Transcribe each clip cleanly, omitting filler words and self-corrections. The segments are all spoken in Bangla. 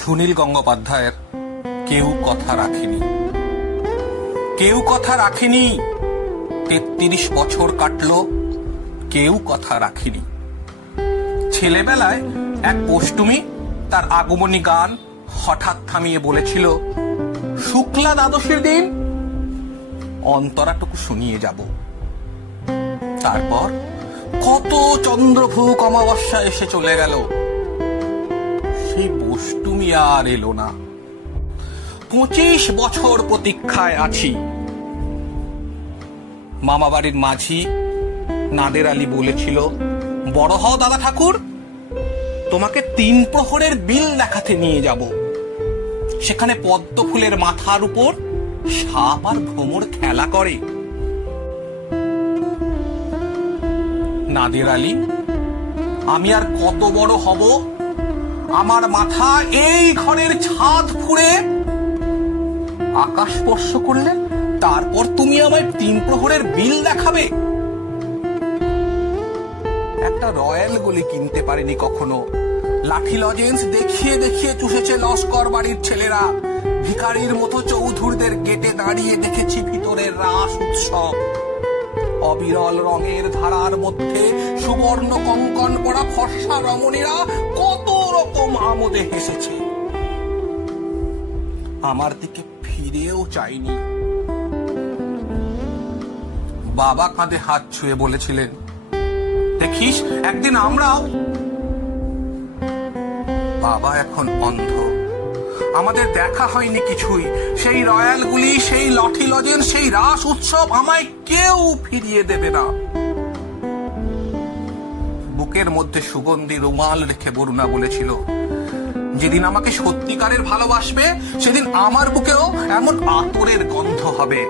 সুনীল গঙ্গোপাধ্যায়ের কেউ কথা রাখেনি। কেউ কথা রাখেনি। ৩৩ বছর কাটলো, কেউ কথা রাখেনি। ছেলেবেলায় এক পষ্টুমি তার আগমনী গান হঠাৎ থামিয়ে বলেছিল, শুক্লা দ্বাদশীর দিন অন্তরাটুকু শুনিয়ে যাব। তারপর কত চন্দ্রভূক অমাবস্যা এসে চলে গেল, সেই পষ্টুমি আর এলো না। ২৫ বছর প্রতীক্ষায় আছি। মামাবাড়ির মাঝি নাদের আলী বলেছিল, বড় হও দাদা ঠাকুর, তোমাকে ৩ প্রহরের বিল দেখাতে নিয়ে যাব। সেখানে পদ্ম ফুলের মাথার উপর সাপ আর ভ্রমর খেলা করে। নাদের আলী, আমি আর কত বড় হব? আমার মাথা এই ঘরের ছাদ ফুঁড়ে আকাশ স্পর্শ করলে তারপর তুমি আমায় ৩ প্রহরের বিল দেখাবে? একটা রয়্যাল গুলি কিনতে পারেনি কখনো। লাঠি লজেন্স দেখিয়ে দেখিয়ে চুষেছে লস্কর বাড়ির ছেলেরা। ভিখারির মতো চৌধুরীদের গেটে দাঁড়িয়ে দেখেছি ভিতরের রাস উৎসব। অবিরল রঙের ধারার মধ্যে সুবর্ণ কঙ্কন পরা ফর্সা রমণীরা কত রকম আমোদে হেসেছে। আমার দিকে ফিরেও চাইনি। বাবা কাঁধে হাত ছুঁয়ে বলেছিলেন, দেখিস একদিন আমরাও। বাবা এখন অন্ধ, আমাদের দেখা হয়নি কিছুই। সেই রয়্যালগুলি, সেই লাঠি লজেন্স, সেই রাস উৎসব আমায় কেউ ফিরিয়ে দেবে না। বুকের মধ্যে সুগন্ধি রুমাল রেখে বরুণা বলেছিল, যেদিন আমাকে সত্যিকারের ভালোবাসবে সেদিন আমার বুকেও এমন আতরের গন্ধ হবে।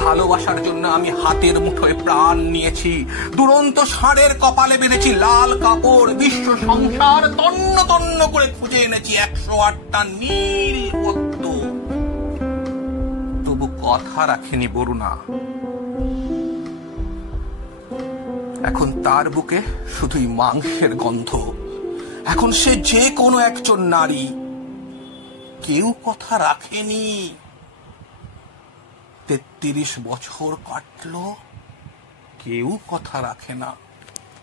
ভালোবাসার জন্য আমি হাতের মুঠোয় প্রাণ নিয়েছি। দুরন্ত ষাঁড়ের কপালে বেঁধেছি লাল কাপড়। বিশ্ব সংসার তন্ন তন্ন করে খুঁজে এনেছি ১০৮টা নীল পদ্ম। তবু কথা রাখেনি বরুণা। এখন তার বুকে শুধুই মাংসের গন্ধ। এখন সে যে কোনো একজন নারী। কেউ কথা রাখেনি। ৩৩ বছর কাটলো, কেউ কথা রাখে না।